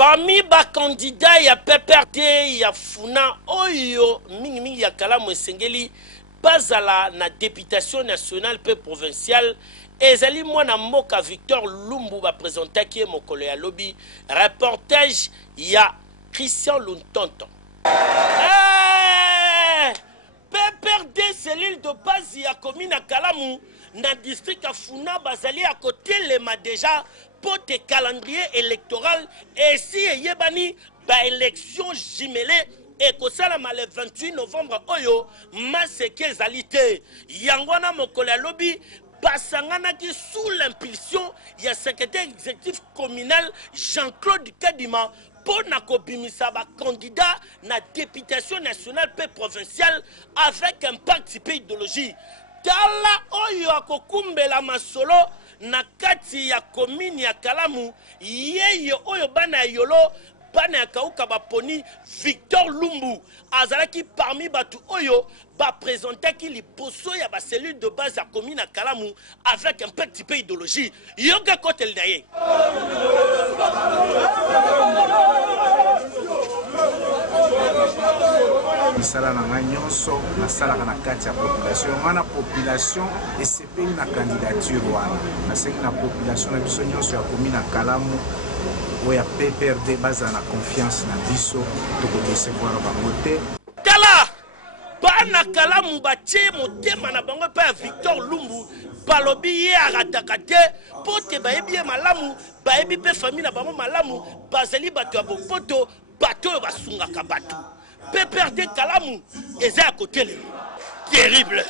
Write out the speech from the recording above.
Parmi les candidats, il y a PPRD, il y a Funa, Oyo, Mingi ya Kalamu Sengeli, Bazala, na députation nationale peu provinciale, et Zali Mwana Moka Victor Lumbu va présenter qui est mon collègue à lobby. Reportage, il y a Christian Luntonton. PPRD, cellule de base, il y a commune à Kalamu, dans le district à Funa, Bazali à côté, les déjà pour le calendrier électoral, et si il y a une élection jumelée, et que ça le 28 novembre, Oyo, Maseke Zalité, Yangwana Mokola Lobby, Basangana qui sous l'impulsion, il y a secrétaire exécutif communal Jean-Claude Kadima, pour nakobimisa ba candidat na députation nationale peu provinciale avec un parti idéologie. Tala Oyo akokumbela masolo na kati ya commune ya Kalamu, yeye Oyo bana yolo. Bana ya kauka baponi Victor Lumbu azalaki parmi batu oyo ba présenter qui li poso ya ba cellule de base ya commune à Kalamu avec un petit peu idéologie yoga kotel naye misala na ngai nyonso nasalaka na kati ya population ngana population esepeli na candidature wana nasengi na population na biso nyonso ya commune à Kalamu oya PPRD baza na confiance na biso tokodecevoir bango te tala bana Kalamu batie motema na bango pa Victor Lumbu balobi ye arataka te po te bayebi ye malamu bayebi pe famille na bango malamu bazali bato ya bopoto bato oyo basungaka bato PPRD Kalamu eza ya kotele terrible.